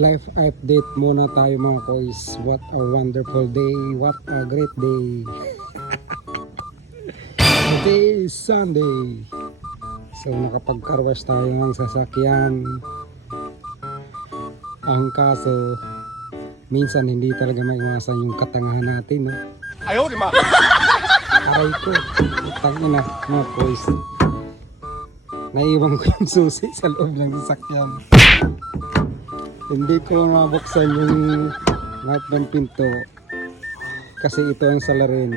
Life update muna tayo mga koys. What a wonderful day. What a great day. Today is Sunday. So nakapag-carwash tayo ng sasakyan. Ang kaso, minsan hindi talaga maiwasan yung katangahan natin. No? Ayaw, di ma! Aray ko. Tangina mga koys. Naiwan ko yung susi sa loob ng sasakyan. Hindi ko mabuksan yung lahat ng pinto kasi ito ang salarin.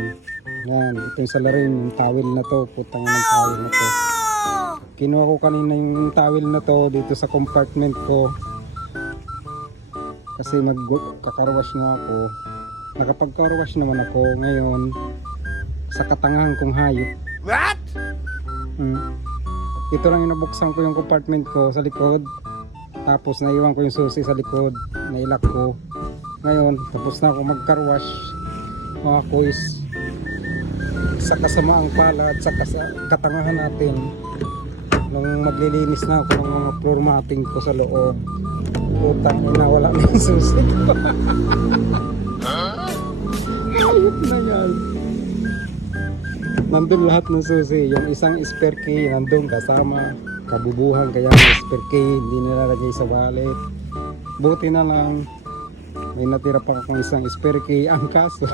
Yan, ito yung salarin, yung towel na to, putang ng towel na to. Kinuha ko kanina yung towel na to dito sa compartment ko kasi magkakarwash na ako. Nakapagkarwash naman ako ngayon sa katangahan kong hayop. What? Ito lang yung nabuksan ko yung compartment ko sa likod. Tapos naiwan ko yung susi sa likod, nailak ko. Ngayon, tapos na ako mag-carwash mga koys. Sa kasamaang palad, sa katangahan natin. Nung maglilinis na ako ng mga floor matting ko sa loob. Putang ina, wala na yung susi ko. Ayot na yan. Nandun lahat ng susi. Yung isang spare key, nandun kasama. Kabubuhan kaya may spare key, hindi nilalagay sa wallet. Buti na lang may natira pa akong isang spare key. Ang kaso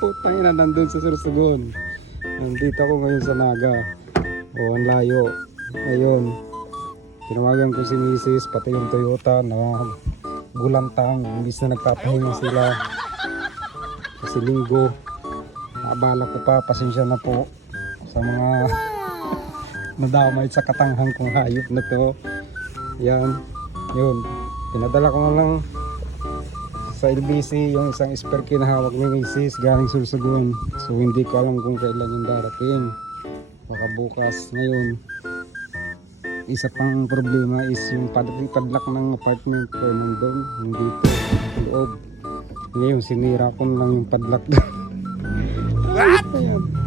putang ina, nandun sa Sursugon. Nandito ako ngayon sa Naga. Ang layo. Ngayon tinawagan ko si Mrs. pati yung Toyota na gulantang imbis na nagpapahinga sila kasi linggo. Naabala ko pa, pasensya na po sa mga nadamay sa katanghang kong hayop na to. Yan, yun, pinadala ko na lang sa LBC yung isang spare key na hawak ni Mrs. galing Sursugon. So hindi ko alam kung kailan yung darating, baka bukas. Ngayon, isa pang problema is yung padlock ng apartment ko nandun, hindi dito loob. Ngayon sinira ko na lang yung padlock doon. What? Ayan.